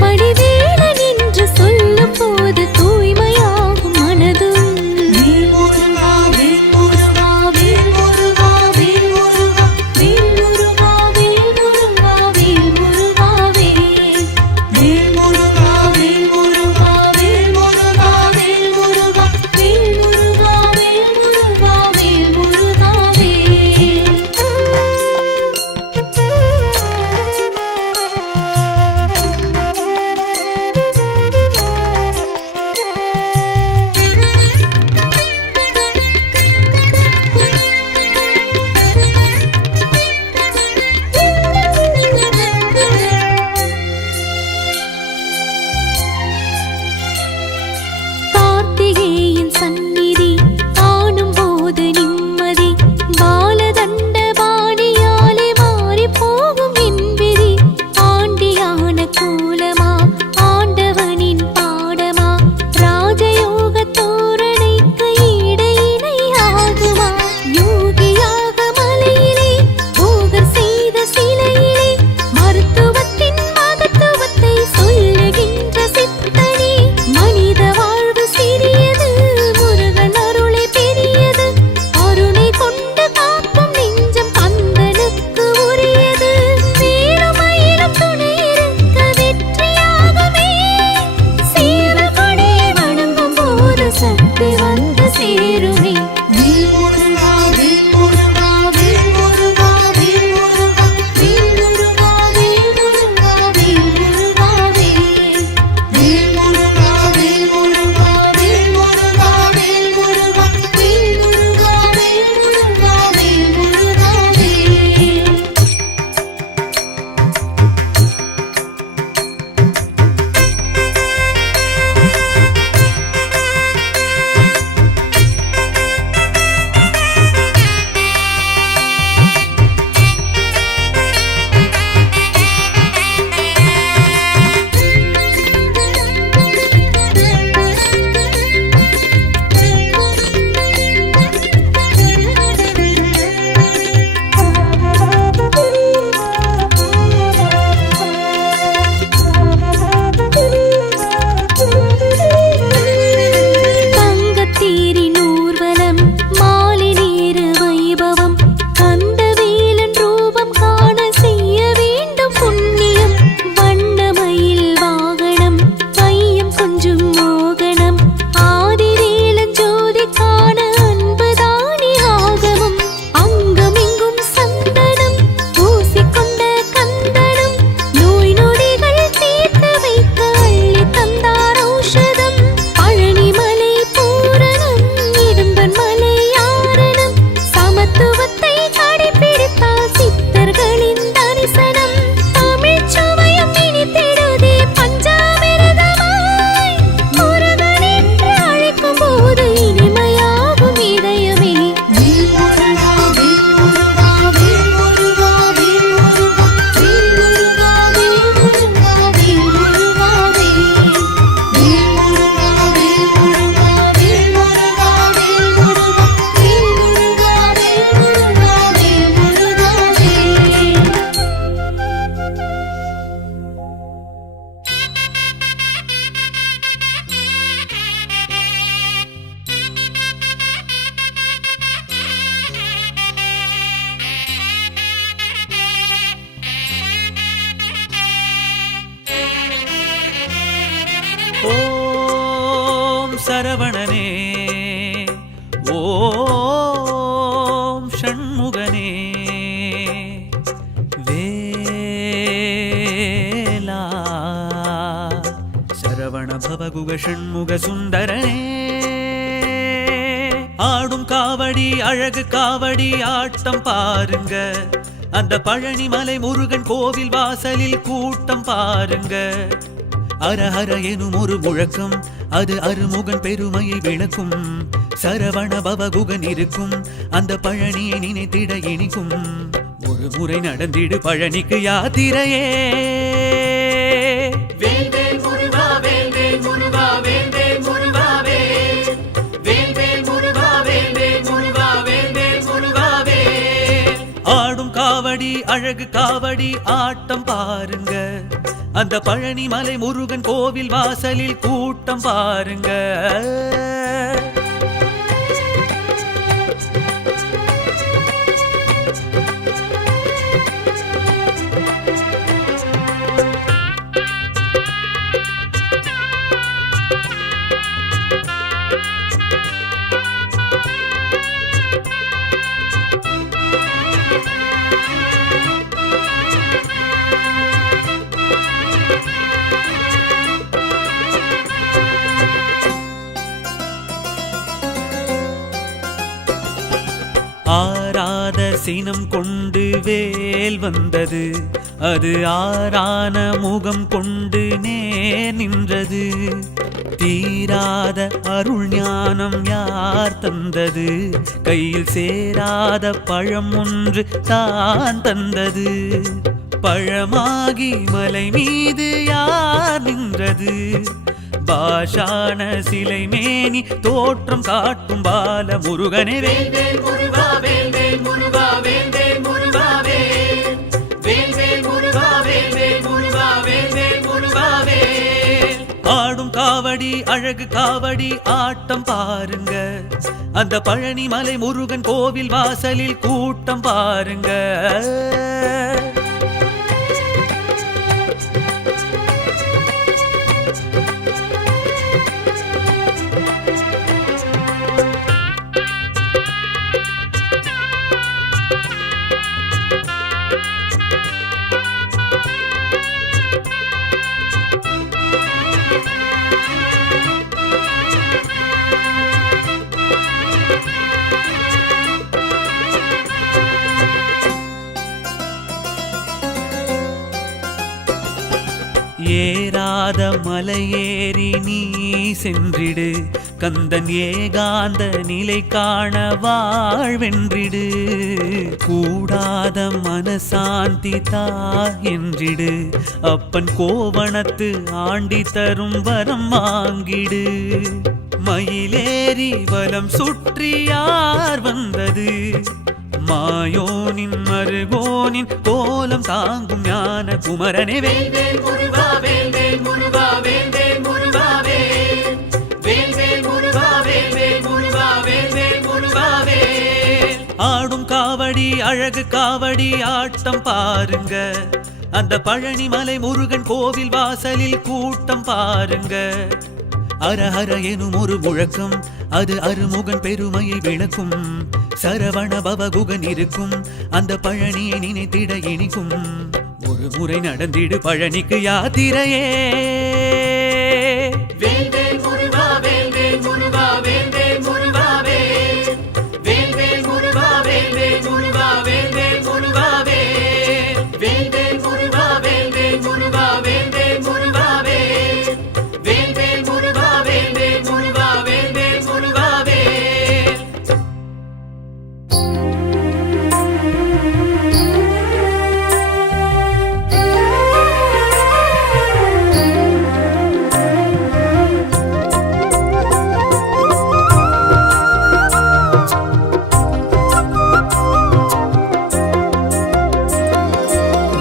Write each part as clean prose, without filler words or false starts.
வடிவேலன் என்று சொல்லும் போது தூய்மையாகும் மனதும். வேல் முருகா வேல் முருகா வேல் முருகா வேல் முருகா வேல் முருகா வேல் முருகா வேல் முருகா வேல். வேல் முருகா வேல் முருகா வேல் முருகா வேல் முருகா வேல் முருகா வேல் முருகா வேல் முருகா வேல். கார்த்திகேயன் சந்நிதி காணும் போது நிம்மதி. பாலதண்டபாணியாலே மாறி போகும் என் விதி. ஆண்டியான கோலமா ஆண்டவனின் பாடமா ராஜயோக தோரணைக்கு ஈடு இணையாகுமா. யோகியாக மலையிலே போகர் செய்த சிலையிலே மருத்துவத்தின் மகத்துவத்தை சொல்லுகின்ற சித்தனே. மனித வாழ்வு சிறியது முருகன் அருளை பெரியது. கருணை கொண்டு காக்கும் நெஞ்சம் கந்தனுக்கு உரியது. வீரமயிலும் துணை இருக்க வெற்றியாகுமே. சேவல் கொடியை வணங்கும் போது சக்தி வந்து சேருமே. வேல் முருகா வேல் முருகா வேல் முருகா வேல் முருகா வேல் முருகா வேல் முருகா வேல் முருகா வேல். வேல் முருகா வேல் முருகா வேல் முருகா வேல் முருகா வேல் முருகா வேல் முருகா வேல் முருகா வேல். தங்கத்தேரின் ஊர்வலம் மாலை நேர வைபவம். கந்தவேலன் ரூபம் காண செய்ய வேண்டும் புண்ணியம். வண்ணமயில் வாகனம் மையம் கொஞ்சம் மோகனம். ஆதிவேலன் ஜோதி காண அன்புதானி ஆகமம். அங்கமெங்கும் சந்தனம் பூசிக்கொண்ட கந்தனம். நோய் நொடிகள் தீர்த்து வைக்க அள்ளி தந்தார் ஔஷதம். பழனிமலை பூரணம் இடும்பன் மலை ஆரணம். சமத்துவத்தை கடைபிடித்தால் சித்தர்களின் தரிசனம். தமிழ்ச் சுவையும் இனித்திடுதே பஞ்சாமிர்தமாய். முருகன் என்று அழைக்கும் போது இனிமையாகும் இதயமே. வேல் முருகா வேல் முருகா வேல் முருகா வேல் முருகா வேல் முருகா வேல் முருகா வேல் முருகா வேல். வேல் முருகா வேல் முருகா வேல் முருகா வேல் முருகா வேல் முருகா வேல் முருகா வேல் முருகா வேல். ஓம் சரவணனே ஓம் ஷண்முகனே வேலா சரவண பவகுக ஷண்முக சுந்தரனே. ஆடும் காவடி அழகு காவடி ஆட்டம் பாருங்க. அந்த பழனிமலை முருகன் கோவில் வாசலில் கூட்டம் பாருங்க. அரஹர எனும் ஒரு முழக்கம் அது அருமுகன் பெருமையை விளக்கும். சரவண பவகுகன் இருக்கும் அந்த பழனியை நினைத்திட இனிக்கும். ஒரு முறை நடந்திடு பழனிக்கு யாத்திரையே. வேல் வேல் முருகா வேல் வேல் முருகா வேல் வேல் முருகா வேல். வேல் வேல் முருகா வேல் வேல் முருகா வேல் வேல் முருகா வேல். ஆடும் காவடி அழகு காவடி ஆட்டம் பாருங்க, அந்த பழனி மலை முருகன் கோவில் வாசலில் கூட்டம் பாருங்க. ஆராத சினம் கொண்டு வேல் வந்தது, அது ஆரான முகம் கொண்டு நேர் நின்றது. தீராத அருள் ஞானம் யார் தந்தது, கையில் சேராத பழம் ஒன்று தான் தந்தது. பழமாகி மலை மீது யார் நின்றது, பாஷான சிலை மேனி தோற்றம் காட்டும் பால முருகனே. வேல் வேல் முருகா வேல் வேல் முருகா வேல் வேல் முருகா வேல் வேல் வேல் முருகா வேல் வேல் முருகா வேல் வேல் முருகா வேல். ஆடும் காவடி அழகு காவடி ஆட்டம் பாருங்க, அந்த பழனி மலை முருகன் கோவில் வாசலில் கூட்டம் பாருங்க. ஏறாத மலையேறி நீ சென்றிடு, கந்தன் ஏகாந்த நிலை காண வாழ்வென்றிடு. கூடாத மனசாந்தி தா என்றிடு, அப்பன் கோவணத்து ஆண்டி தரும் வரம் வாங்கிடு. மயிலேறி வலம் சுற்றி யார் வந்தது, மாயோனின் மருகோனின் கோலம் தாங்கும் ஞான குமரனே. வேல் வேல் முருகா வேல் வேல் முருகா வேல் வேல் முருகா வேல் வேல் வேல் முருகா வேல் வேல் முருகா வேல் வேல் முருகா வேல். ஆடும் காவடி அழகு காவடி ஆட்டம் பாருங்க, அந்த பழனி மலை முருகன் கோவில் வாசலில் கூட்டம் பாருங்க. அரஹர எனும் ஒரு முழக்கம், அது அருமுகன் பெருமையை விளக்கும். சரவண பவகுகன் இருக்கும், அந்த பழனியை நினைத்திட இனிக்கும். ஒரு முறை நடந்திடு பழனிக்கு யாத்திரையே. வேல் வேல் முருகா வேல் வேல் முருகா வேல் வேல் முருகா வேல் வேல் வேல் முருகா வேல் வேல் முருகா வேல் வேல் முருகா வேல் வேல் வேல் முருகா வேல் வேல் முருகா வேல் வேல் முருகா வேல் வேல் வேல் முருகா வேல் வேல் முருகா வேல் வேல் முருகா வேல்.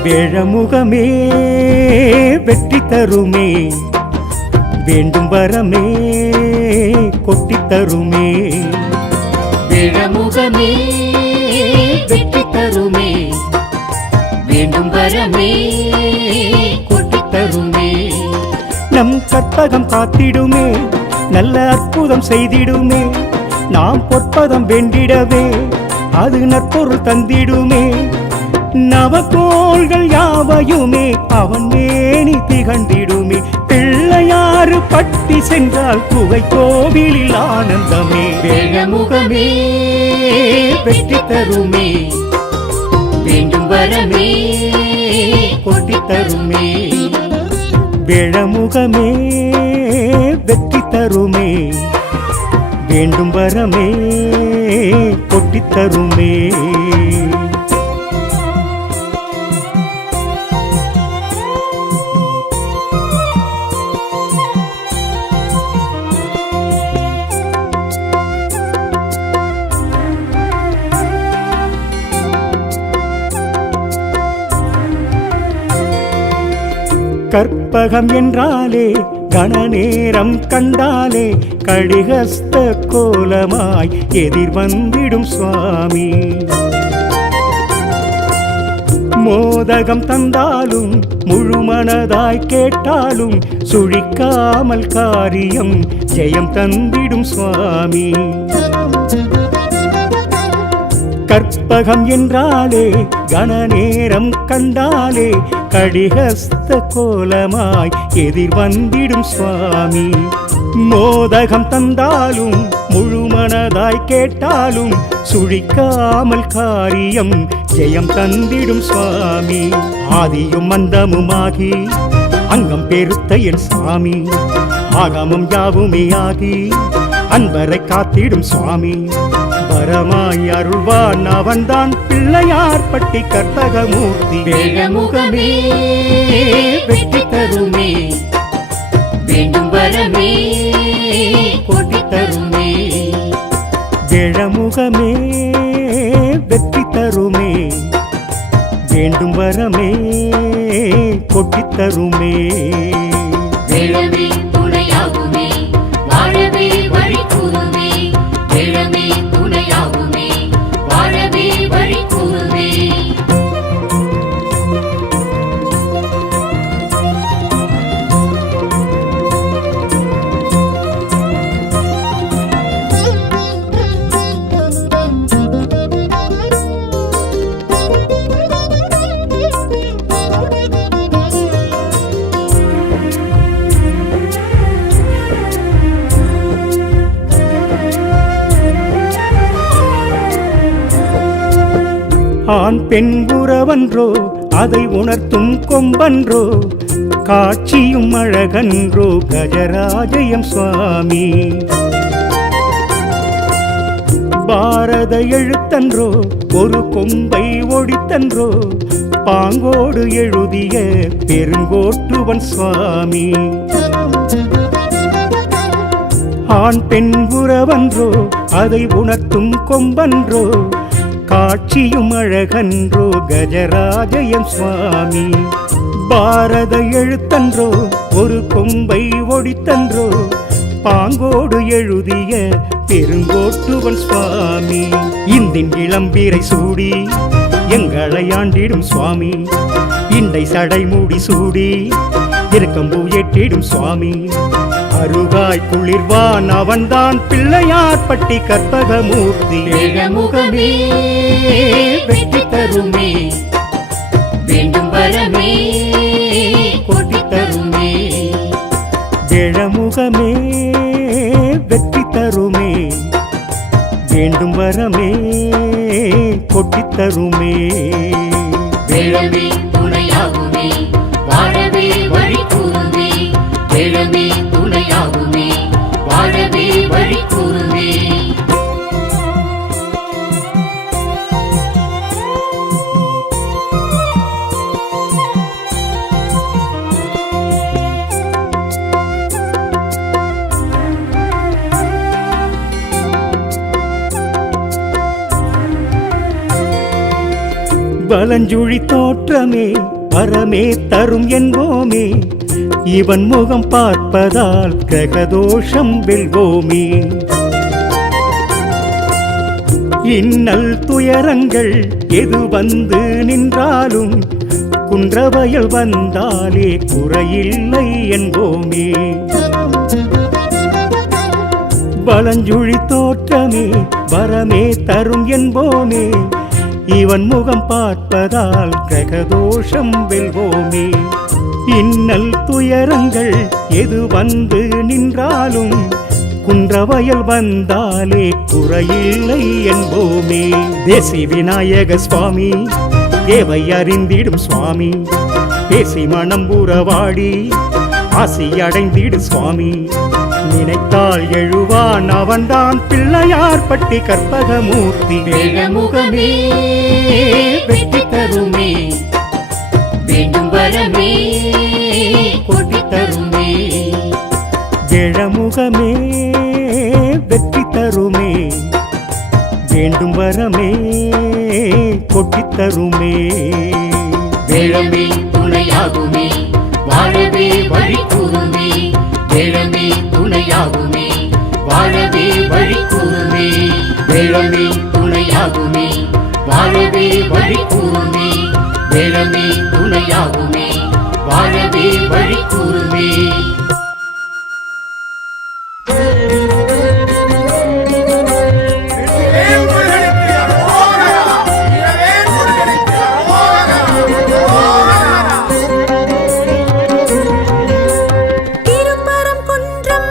வேழமுகமே வெற்றி தருமே, வேண்டும் வரமே கொட்டி தருமே. விழமுகமே வெற்றி தருமே, வேண்டும் வரமே கொட்டி தருமே. நம் கற்பகம் காத்திடுமே, நல்ல அற்புதம் செய்திடுமே. நாம் பொற்பதம் வெண்டிடவே, அது நற்பொருள் தந்திடுமே. நவகோள்கள் யாவையுமே அவன் மேனி திகழ்ந்திடுமே. பிள்ளையாறு பட்டி சென்றால் குகை கோவிலில் ஆனந்தமே. விழமுகமே வெற்றி தருமே, வேண்டும் வரமே கொட்டி தருமே. வேழமுகமே வெற்றி தருமே, வேண்டும் வரமே கொட்டி தருமே. கற்பகம் என்றாலே கணநேரம் கண்டாலே கடிகஸ்த கோலமாய் எதிர் வந்திடும் சுவாமி. மோதகம் தந்தாலும் முழுமனதாய் கேட்டாலும் சுழிக்காமல் காரியம் ஜெயம் தந்திடும் சுவாமி. கற்பகம் என்றாலே கணநேரம் கண்டாலே கடிகஸ்த கோலமாய் எதிர் வந்திடும் சுவாமி. மோதகம் தந்தாலும் முழுமனதாய் கேட்டாலும் சுழிக்காமல் காரியம் ஜெயம் தந்திடும் சுவாமி. ஆதியும் அந்தமுமாகி அங்கம் பெருத்த என் சாமி. ஆகமம் யாவுமே ஆகி அன்பரை காத்திடும் சுவாமி. வரமாய் அருள்வான் அவன்தான் பிள்ளையார் பட்டி கற்பகமூர்த்தி. வேழமுகமே வெற்றி தருமே, வேண்டும் வரமே கொட்டி தருமே. வேழமுகமே வெற்றி தருமே, வேண்டும் வரமே கொட்டித் தருமே. வேழமே துணையாகுமே, வாழவே வழி கூறுமே. வேழமே துணையாகுமே, வாழவே வழி கூறுமே. ஆண் பெண் உறவன்றோ அதை உணர்த்தும் கொம்பன்றோ, காட்சியும் அழகன்றோ கஜராஜயம் சுவாமி. பாரத எழுத்தன்றோ ஒரு கொம்பை ஒடித்தன்றோ, பாங்கோடு எழுதிய பெருங்கோட்டுவன் சுவாமி. ஆண் பெண் உறவன்றோ அதை உணர்த்தும் கொம்பன்றோ, காட்சியும் அழகன்றோ கஜராஜயம் சுவாமி. பாரத எழுத்தன்றோ ஒரு கொம்பை ஒடித்தன்றோ, பாங்கோடு எழுதிய பெருங்கோட்டுவன் சுவாமி. இந்தின் இளம்பீரை சூடி எங்களை ஆண்டிடும் சுவாமி. இண்டை சடை மூடி சூடி இருக்கம்பூ எட்டிடும் சுவாமி. அருகாய் குளிர்வான் அவன்தான் பிள்ளையார் பட்டி கற்பகமூர்த்தி. வேழமுகமே வெற்றி தருமே, வேண்டும் வரமே கொட்டி தருமே. வேழமுகமே வெற்றி தருமே, வேண்டும் வரமே கொட்டித் தருமே. வேழமே துணையாகுமே, வாழவே வழி கூறுமே. வேழமே துணையாகுமே, வாழவே வழி கூறுமே. பலஞ்சுழி தோற்றமே வரமே தரும் என்போமே, இவன் முகம் பார்ப்பதால் கிரகதோஷம் வெல்வோமே. இன்னல் துயரங்கள் எது வந்து நின்றாலும் குன்றவயல் வந்தாலே குறையில்லை என்போமே. பலஞ்சுழி தோற்றமே வரமே தரும் என்போமே, இவன் முகம் பார்ப்பதால் கிரகதோஷம் வெல்வோமே. இன்னல் துயரங்கள் எது வந்து நின்றாலும் குன்றவயல் வந்தாலே குறையில்லை என்போமே. தேசி விநாயக சுவாமி தேவை அறிந்திடும் சுவாமி. பேசி மனம் உறவாடி ஆசி அடைந்திடு சுவாமி. நினைத்தால் எழுவான் அவன்தான் பிள்ளையார் பட்டி கற்பகமூர்த்தி. வேழமுகமே வெற்றி தருமே, வேண்டும் வரமே கொட்டி தருமே. வேழமுகமே வெற்றி தருமே, வேண்டும் வரமே கொட்டித் தருமே. வேழமே துணையாகுமே, வாழவே யாவுமே வாழவே வழி கூறுமே. திருப்பரம் குன்றம்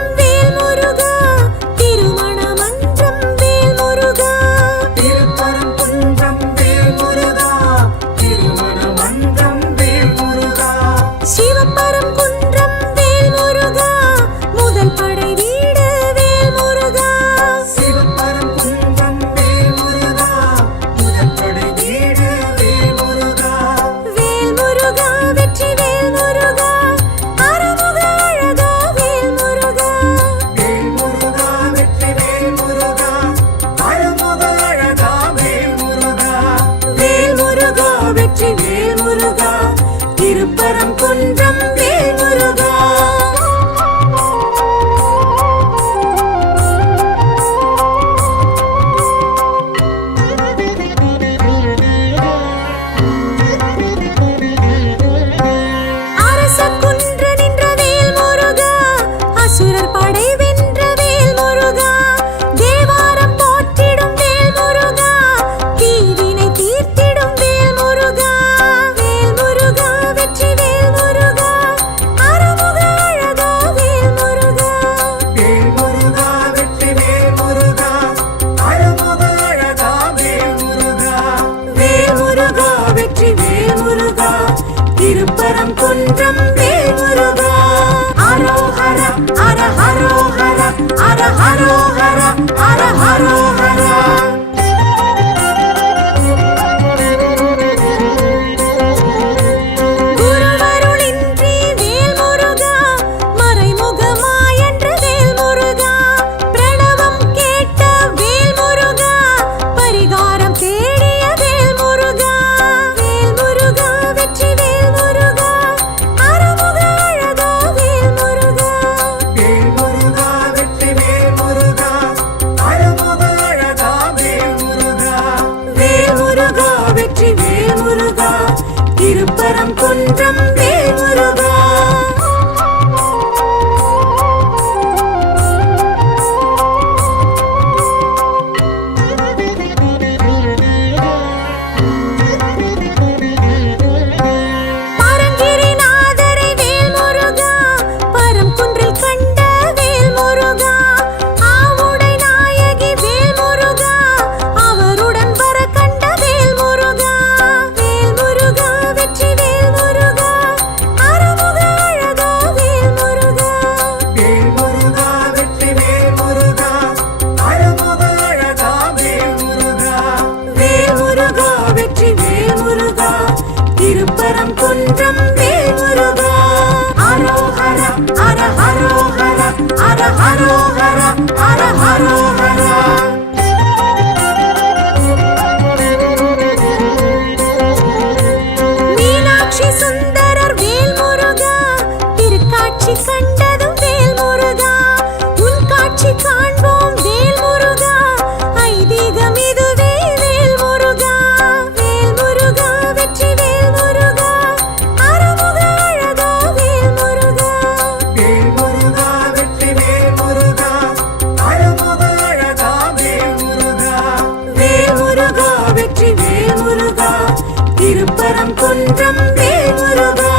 வேல் முருகா.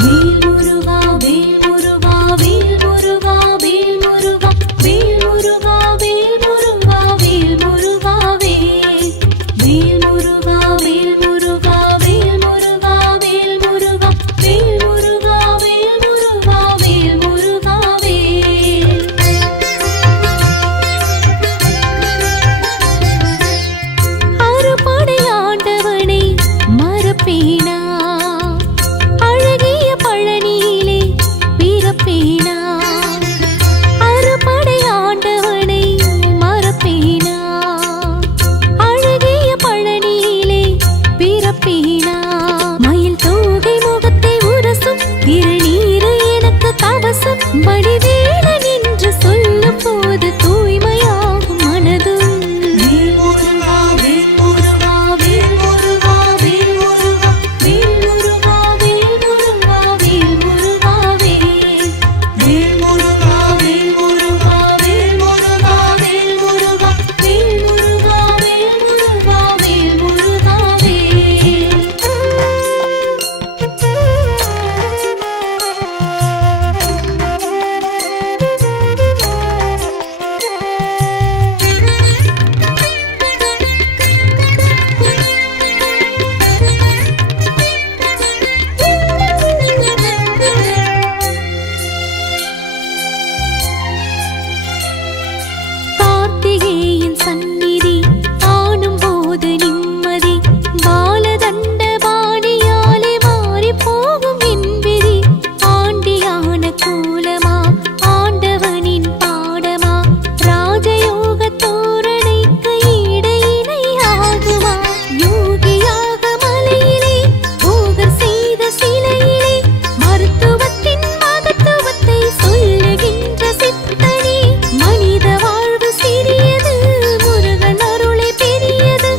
வேல் முருகா வேல் முருகா வேல் முருகா வேல் முருகா வேல் முருகா வேல் முருகா வேல் முருகா வேல் வேல் முருகா வேல் முருகா வேல் முருகா வேல் முருகா வேல் முருகா வேல் முருகா வேல் முருகா வேல். அறுபடை ஆண்டவனை மறப்பேனா, அழகிய பழனியிலே பிறப்பேனா. அறுபடை ஆண்டவனை மறப்பேனா, அழகிய பழனியிலே பிறப்பேனா. மயில் தோகை முகத்தை உரசும் திருநீரு எனக்கு கவசம். வடிவேலன் என்று சொல்லும் போது தூய்மையாகும் மனதும். வேல் முருகா வேல் முருகா வேல் முருகா வேல் முருகா வேல் முருகா வேல் முருகா வேல் முருகா வேல். வேல் முருகா வேல் முருகா வேல் முருகா வேல் முருகா வேல் முருகா வேல் முருகா வேல் முருகா வேல். கார்த்திகேயன் சந்நிதி காணும் போது நிம்மதி. பாலதண்ட பாணியாலே மாறி போகும் என் விதி. ஆண்டியான கோலமா ஆண்டவனின் பாடமா, ராஜயோக தோரணைக்கு ஈடு இணையாகுமா. யோகியாக மலையிலே போகர் செய்த சிலையிலே மருத்துவத்தின் மகத்துவத்தை சொல்லுகின்ற சித்தனே. மனித வாழ்வு சிறியது, முருகன் அருளை பெரியது.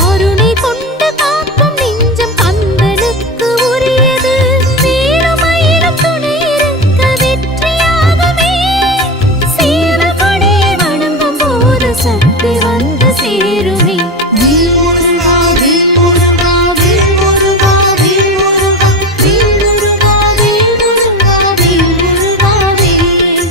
கருணை கொண்டு காக்கும் நெஞ்சம் கந்தனுக்கு உரியது. வேலுமயிலும் துணை இருக்க வெற்றியாகுமே. சேவல் கொடியை வணங்கும் போது சக்தி வந்து சேருமே. வேல் முருகா வேல் முருகா வேல் முருகா வேல் முருகா வேல் முருகா வேல் முருகா வேல் முருகா வேல்.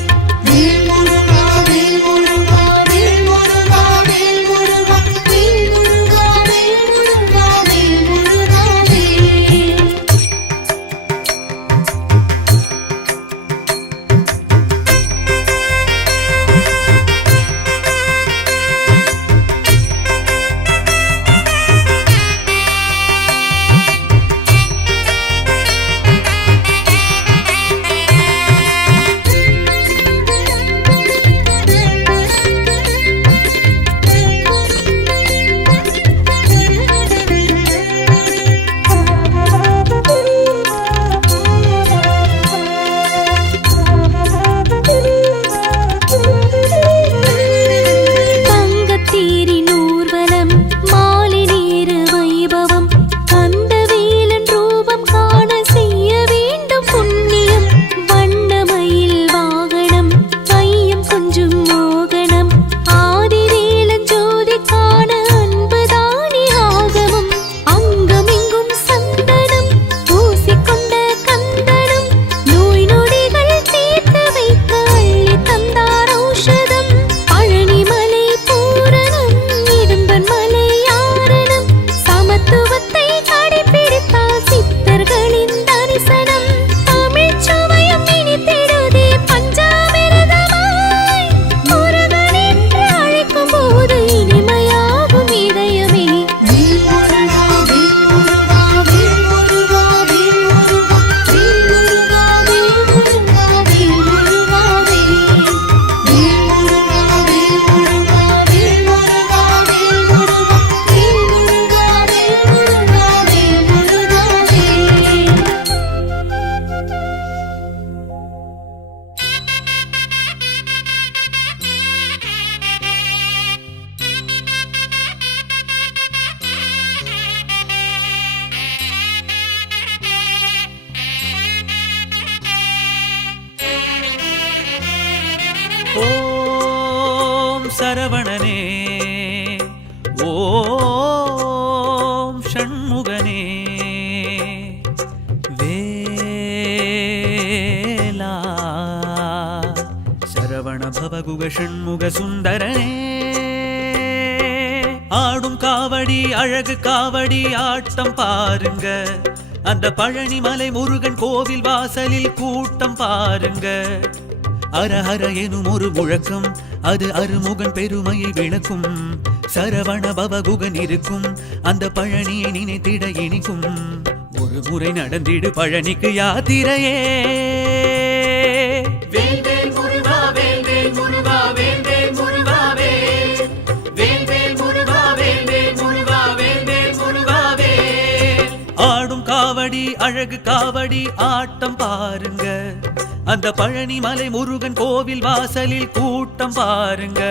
வேல் முருகா வேல் முருகா வேல் முருகா வேல் முருகா வேல் முருகா வேல் முருகா வேல் முருகா வேல். தங்கத்தேரின் ஊர்வலம் மாலை நேர வைபவம். கந்தவேலன் ரூபம் காண செய்ய வேண்டும் புண்ணியம். வண்ணமயில் வாகனம் கையம் கொஞ்சம் மோகனம். ஆதிவேலன் ஜோதி காண அன்புதானே ஆகமம். அங்கமெங்கும் சந்தனம் பூசிக்கொண்ட கந்தனம். நோய் நொடிகள் தீர்த்து வைக்க அள்ளி தந்தார் ஔஷதம். பழனிமலை பூரணம் இடும்பன் மலை யாரணம். சமத்துவத்தை கடைபிடித்தால் சித்தர்களின் தரிசனம். தமிழ்ச் சுவையும் இனித்திடுதே பஞ்சாமிர்தமாய். முருகன் என்று அழைக்கும் போது இனிமையாகும் இதயமே. வேல் முருகா வேல் முருகா வேல் முருகா வேல் முருகா வேல் முருகா வேல் முருகா வேல் முருகா வேல். வேல் முருகா வேல் முருகா வேல் முருகா வேல் முருகா வேல் முருகா வேல் முருகா வேல் முருகா வேல். ஓம் சரவணனே, ஓம் ஷண்முகனே, வேல் சரவண பவகுக ஷண்முக சுந்தரனே ஆடும் காவடி அழகு காவடி ஆட்டம் பாருங்க அந்த பழனிமலை முருகன் கோவில் வாசலில் கூட்டம் பாருங்க அரஹர எனும் ஒரு முழக்கம் அது அருமுகன் பெருமையை விளக்கும் சரவண பவகுகன் இருக்கும் அந்த பழனியை நினைத்திட இனிக்கும் ஒரு முறை நடந்திடு பழனிக்கு யாத்திரையே வேல்வேல் முருகா வேல்வேல் முருகா வேல்வேல் முருகாவே வேல்வேல் முருகா வேல்வேல் முருகா வேல்வேல் முருகாவே ஆடும் காவடி அழகு காவடி ஆட்டம் பாருங்க அந்த பழனிமலை முருகன் கோவில் வாசலில் கூட்டம் பாருங்க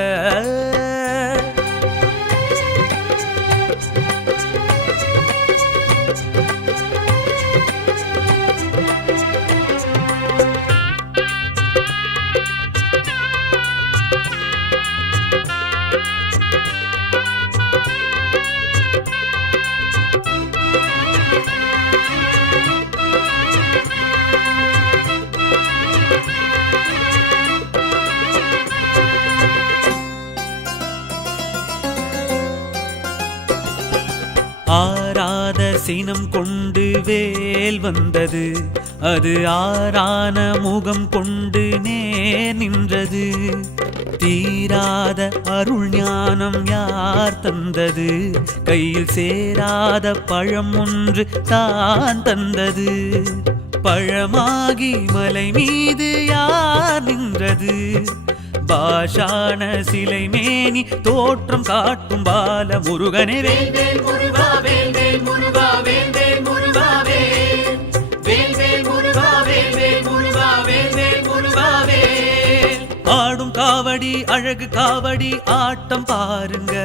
ஆராத சினம் கொண்டு வேல் வந்தது அது ஆரான முகம் கொண்டு நேர் நின்றது தீராத அருள் ஞானம் யார் தந்தது கையில் சேராத பழம் ஒன்று தான் தந்தது பழமாகி மலை மீது யார் நின்றது பாஷான சிலை மேனி தோற்றம் காட்டும் பால முருகனே வேல்வேல் முருகா வேல்வேல் முருகா வேல்வேல் முருகாவே வேல்வேல் முருகா வேல்வேல் முருகா வேல்வேல் முருகாவே ஆடும் காவடி அழகு காவடி ஆட்டம் பாருங்க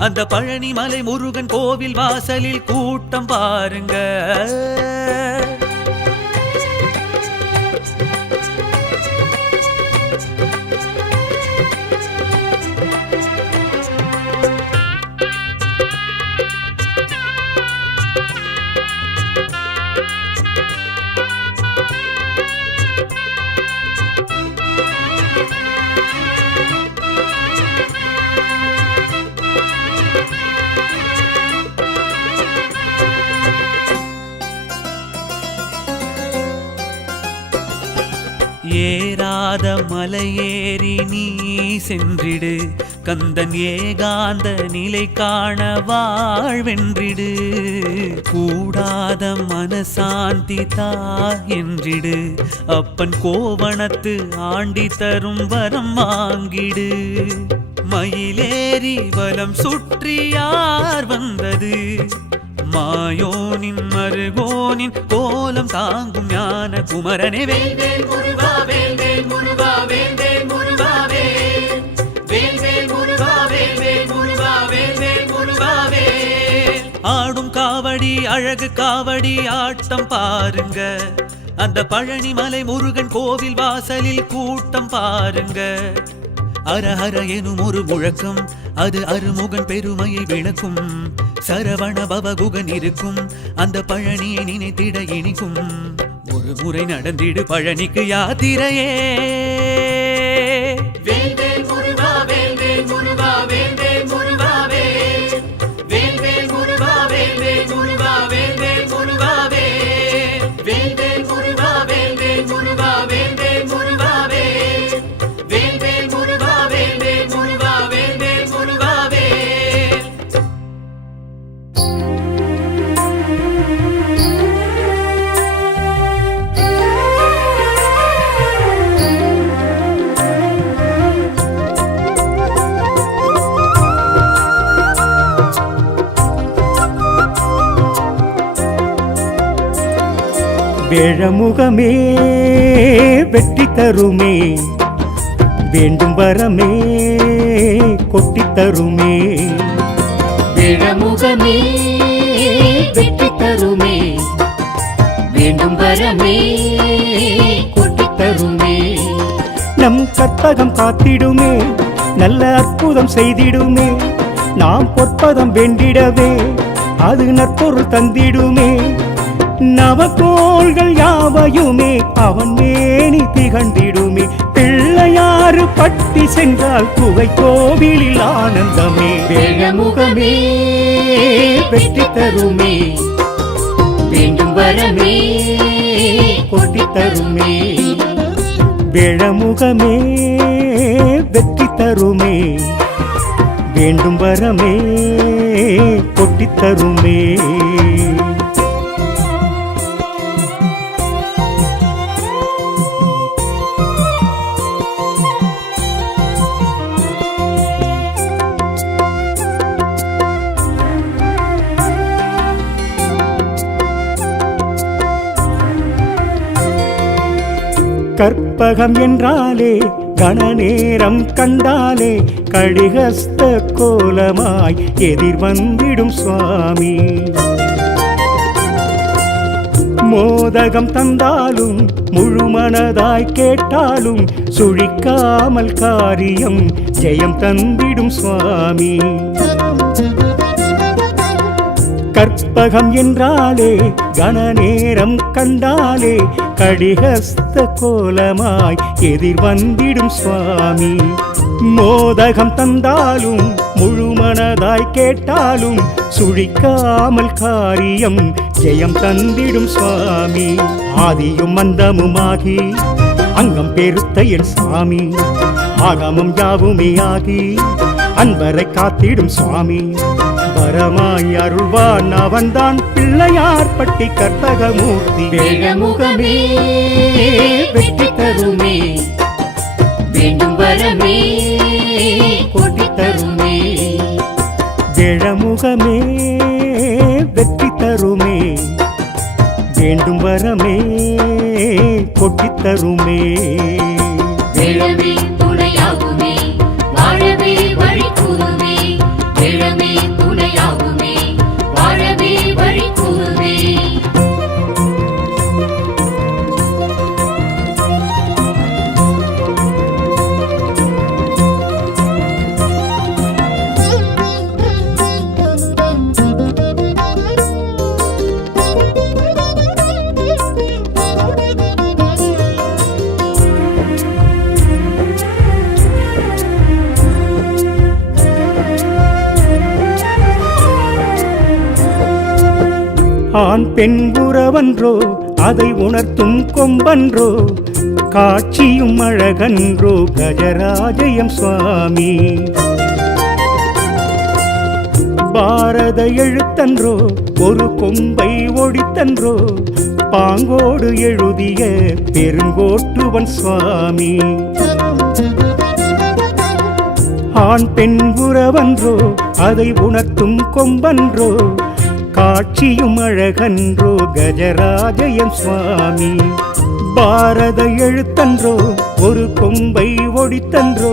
அந்த பழனிமலை முருகன் கோவில் வாசலில் கூட்டம் பாருங்க ஏறாத மலையேறி நீ சென்றிடு கந்தன் ஏகாந்த நிலை காண வாழ்வென்றிடு கூடாத மனசாந்தி தா என்றிடு அப்பன் கோவணத்து ஆண்டி தரும் வரம் வாங்கிடு மயிலேறி வலம் சுற்றி யார் வந்தது மாயோனின் மருகோனின் கோலம் தாங்கும் ஞான குமரனே வேல்வேல் முருகா வேல்வேல் முருகா வேல்வேல் முருகாவே வேல்வேல் முருகா வேல்வேல் முருகா வேல்வேல் முருகாவே ஆடும் காவடி அழகு காவடி ஆட்டம் பாருங்க அந்த பழனிமலை முருகன் கோவில் வாசலில் கூட்டம் பாருங்க அரஹர எனும் ஒரு முழக்கம் அது அருமுகன் பெருமையை விளக்கும் சரவண பவகுகன் இருக்கும் அந்த பழனியை நினைத்திட இனிக்கும் ஒரு முறை நடந்திடு பழனிக்கு யாத்திரையே வேல்வேல் முருகா வேல்வேல் முருகா வேல்வேல் முருகாவே வேல்வேல் முருகா வேல்வேல் முருகா வேல்வேல் முருகாவே வேல்வேல் முருகா வேல்வேல் முருகா வேல்வேல் முருகாவே வேல்வேல் முருகா வேல்வேல் முருகா வேல்வேல் முருகாவே வேழமுகமே வெற்றி தருமே வேண்டும் வரமே கொட்டி தருமே விழமுகமே வெற்றி தருமே வேண்டும் வரமே கொட்டி தருமே நம் கற்பகம் காத்திடுமே நல்ல அற்புதம் செய்திடுமே நாம் பொற்பதம் வேண்டிடவே அது நற்பொருள் தந்திடுமே நவகோள்கள் யாவையுமே அவன் மேனி திகழ்ந்திடுமே பிள்ளையாறு சென்றால் குகை கோவிலில் ஆனந்தமே. வேழமுகமே வெற்றி தருமே, வேண்டும் வரமே கொட்டி தருமே. வேழமுகமே வெற்றி தருமே, வேண்டும் வரமே கொட்டி தருமே. கற்பகம் என்றாலே கணநேரம் கண்டாலே கடிகஸ்த கோலமாய் எதிர் வந்திடும் சுவாமி. மோதகம் தந்தாலும் முழுமனதாய் கேட்டாலும் சுழிக்காமல் காரியம் ஜெயம் தந்திடும் சுவாமி. கற்பகம் என்றாலே கணநேரம் கண்டாலே கடிகஸ்த கோலமாய் எதிர் வந்திடும் சுவாமி. மோதகம் தந்தாலும் முழுமனதாய் கேட்டாலும் சுழிக்காமல் காரியம் ஜெயம் தந்திடும் சுவாமி. ஆதியும் அந்தமுமாகி அங்கம் பெருத்த என் சாமி, ஆகமம் யாவுமே ஆகி அன்பரை காத்திடும் சுவாமி. வரமாய் அருள்வான் அவன்தான் பிள்ளையார் பட்டி கற்பகமூர்த்தி. வேழமுகமே வெற்றி தருமே, வேண்டும் வரமே கொட்டி தருமே. வேழமுகமே வெற்றி தருமே, வேண்டும் வரமே கொட்டி தருமே. வேழமே துணையாகுமே, வாழவே வழி கூறுமே. வேழமே துணையாகுமே, வாழவே வழி கூறுமே. ஆண் பெண் உறவன்றோ அதை உணர்த்தும் கொம்பன்றோ, காட்சியும் அழகன்றோ கஜராஜயம் சுவாமி. பாரத எழுத்தன்றோ ஒரு கொம்பை ஒடித்தன்றோ, பாங்கோடு எழுதிய பெருங்கோட்டுவன் சுவாமி. ஆண் பெண் உறவன்றோ அதை உணர்த்தும் கொம்பன்றோ, காட்சியும் அழகன்றோ கஜராஜயம் சுவாமி. பாரத எழுத்தன்றோ ஒரு கொம்பை ஒடித்தன்றோ,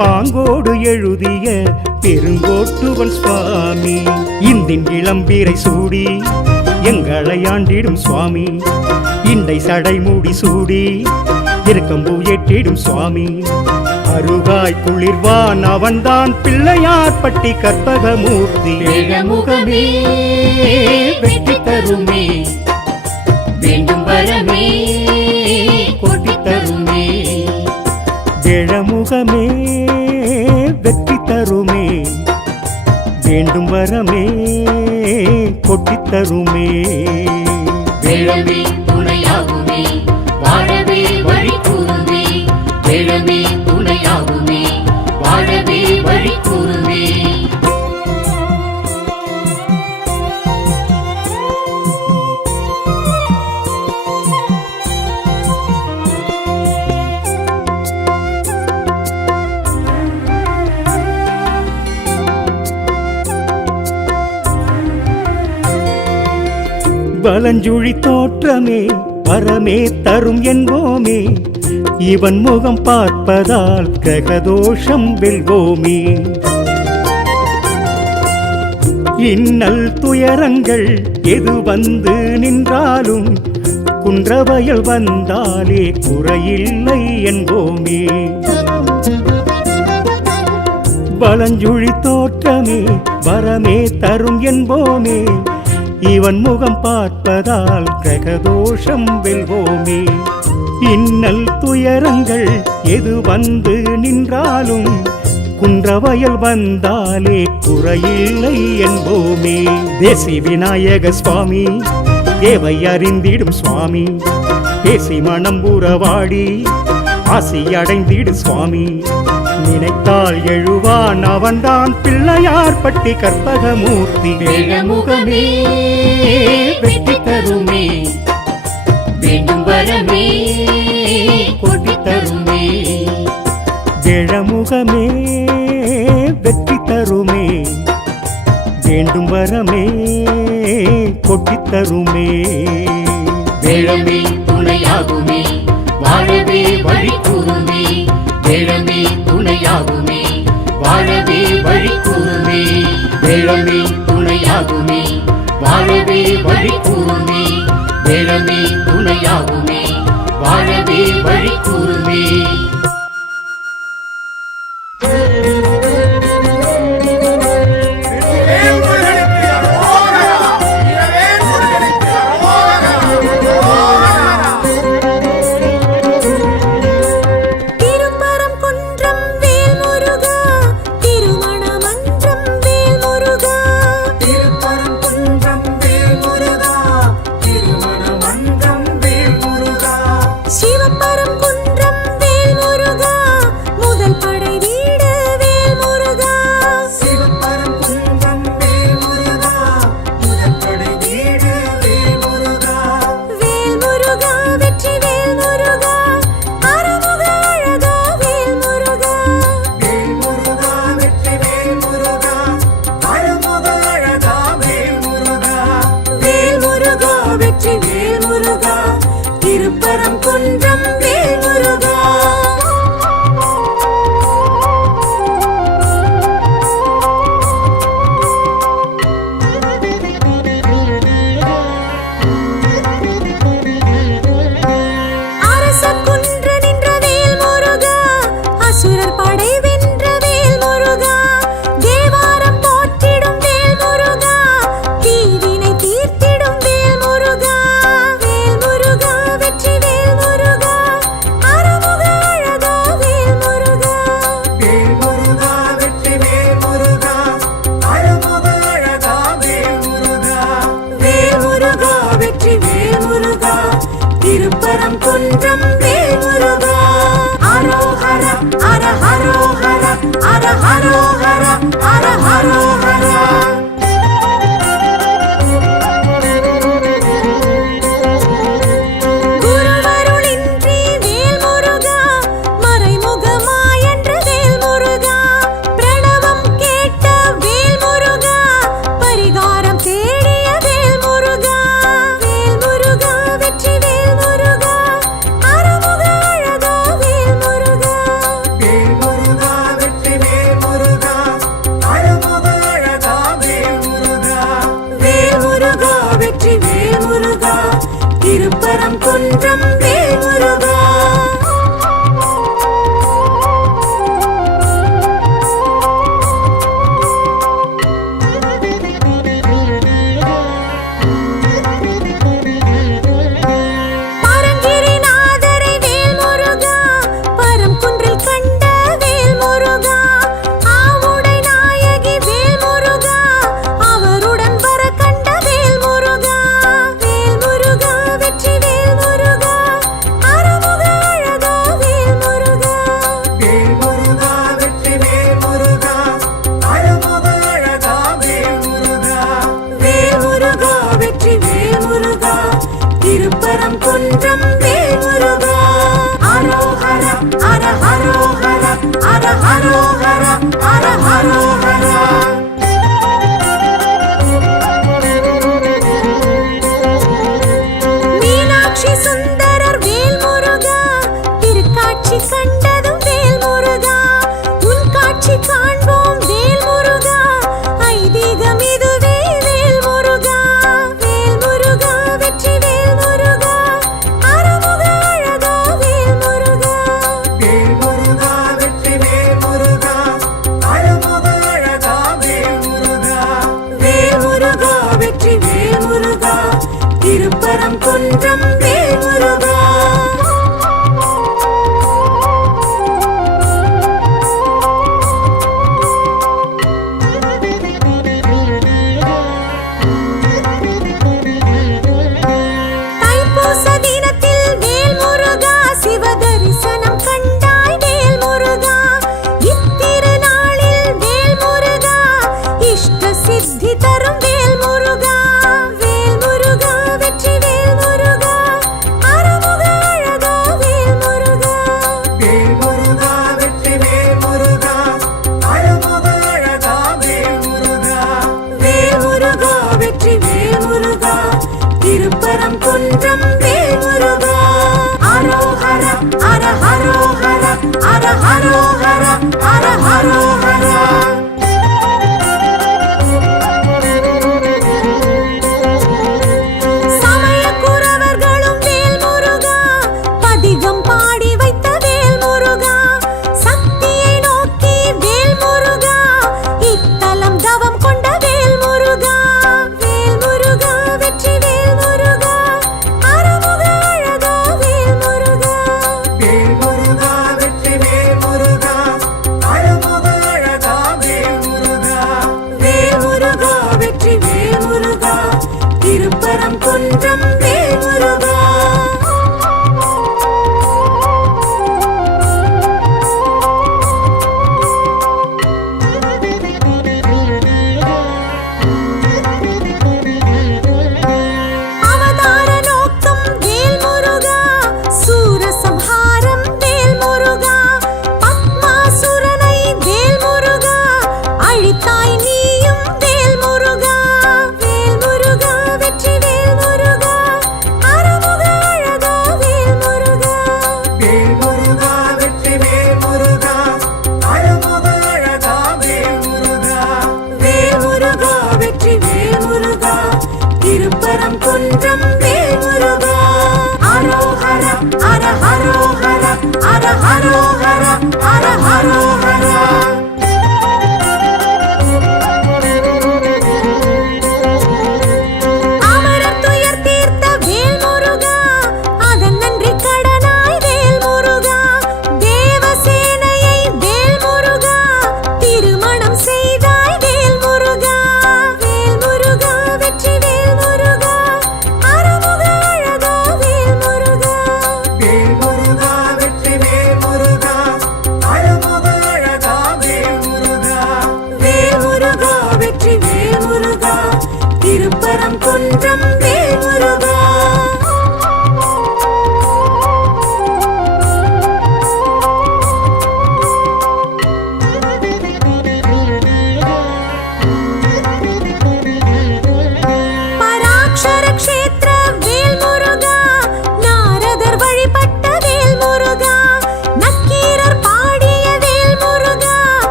பாங்கோடு எழுதிய பெருங்கோட்டுவன் சுவாமி. இந்தின் இளம்பீரை சூடி எங்களை ஆண்டிடும் சுவாமி. இண்டை சடை மூடி சூடி இருக்கம்பூ ஏற்றிடும் சுவாமி. அருகாய் குளிர்வான் அவன்தான் பிள்ளையார் பட்டி கற்பகமூர்த்தி. வேழமுகமே வெற்றி தருமே, வேண்டும் வரமே கொட்டி தருமே. வேழமுகமே வெற்றி தருமே, வேண்டும் வரமே கொட்டி தருமே. வேழமே துணையாகுமே, வாழவே வழி கூறுமே. வேழமே துணையாகுமே, வாழவே வழி கூறுமே. வலஞ்சுழி தோற்றமே வரமே தரும் என்போமே, இவன் முகம் பார்ப்பதால் கிரகதோஷம் வெல்வோமே. இன்னல் துயரங்கள் எது வந்து நின்றாலும் குன்றவயல் வந்தாலே குறையில்லை என்போமே. வலஞ்சுழி தோற்றமே வரமே தரும் என்போமே, இவன் முகம் பார்ப்பதால் கிரகதோஷம் வெல்வோமே. இன்னல் துயரங்கள் எது வந்து நின்றாலும் குன்றவயல் வந்தாலே குறையில்லை என்போமே. தேசி விநாயக சுவாமி தேவை அறிந்திடும் சுவாமி, பேசி மனம் உறவாடி ஆசி அடைந்திடு சுவாமி. நினைத்தால் எழுவான் அவன்தான் பிள்ளையார் பட்டி கற்பகமூர்த்தி. வேழமுகமே வெற்றி தருமே, வேண்டும் வரமே கொட்டி தருமே. வேழமுகமே வெற்றி தருமே, வேண்டும் வரமே கொட்டித் தருமே. வேழமே துணையாகுமே, வாழவே வழி கூறுமே. வேழமே துணையாகுமே, வாழவே வழி கூறுமே. வேழமே துணையாகுமே, வாழவே வழி கூறுமே. வேழமே துணையாகுமே, வாழவே வழி கூறுமே.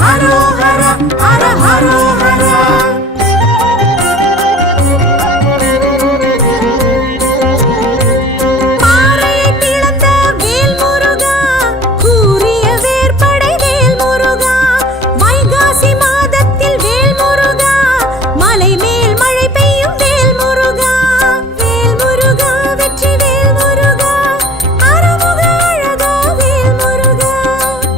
ஹரோஹர ஹர ஹரோஹர பாறையை பிளந்த வேல் முருகா கூரிய வேற்படை வேல் முருகா வைகாசி மாதத்தில் வேல் முருகா மலை மேல் மழை பெய்யும் வேல் முருகா வெற்றி வேல் முருகா அருமுக அழகா வேல் முருகா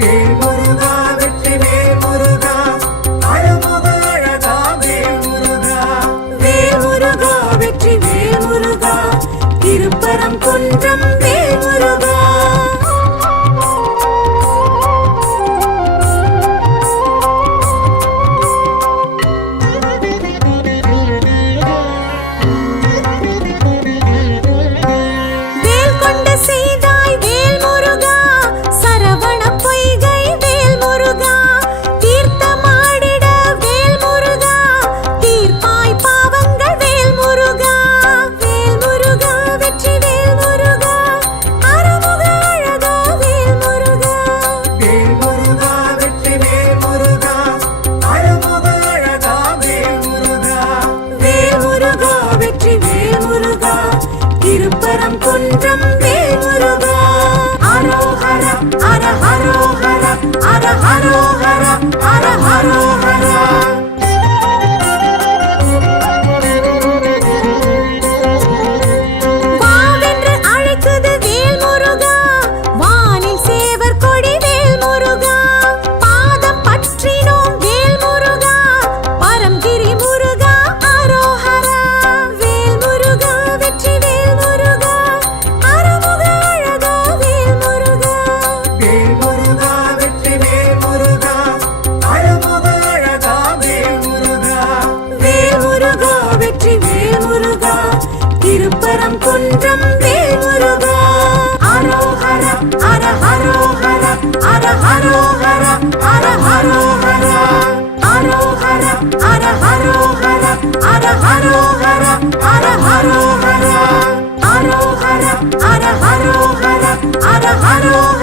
வேல் முருகா வெற்றி வேல் முருகா அருமுக அழகா வேல் முருகா வேல் முருகா வெற்றி வேல் முருகா திருப்பரம் குன்றம் வேல் முருகா வேல் கொண்ட செய்தாய் வேல் முருகா சரவண பொய்கை வேல் முருகா தீர்த்தமாடிட வேல் முருகா தீர்ப்பாய் பாவங்கள் வேல் முருகா வெற்றி வேல் முருகா அருமுக அழகா வேல் முருகா வேல் முருகா வெற்றி வேல் முருகா அருமுக அழகா வேல் முருகா வேல் முருகா வெற்றி வேல் முருகா திருப்பரம் குன்றம் வேல் முருகா ஹரோஹர ஹர ஹரோஹர ஹர ஹரோஹர ஹர ஹரோஹர வாவென்று அழைக்குது வேல் முருகா வானில் சேவர் கொடி வேல் முருகா பாதம் பற்றினோம் வேல் முருகா பரம்கிரி முருகா அரோஹரா வேல் முருகா வெற்றி வேல் முருகா அருமுக அழகா வேல் முருகா வேல் முருகா வெற்றி வேல் முருகா அருமுக அழகா வேல் முருகா வேல் முருகா வெற்றி வேல் முருகா திருப்பரம் குன்றம் வேல் முருகா அரோஹர ஹர ஹரோஹர ஹர ஹரோஹர ஹர ஹரோஹர அரோஹர ஹர ஹரோஹர ஹர ஹரோஹர ஹர ஹரோஹர அரோஹர ஹர ஹரோஹர ஹர ஹரோஹர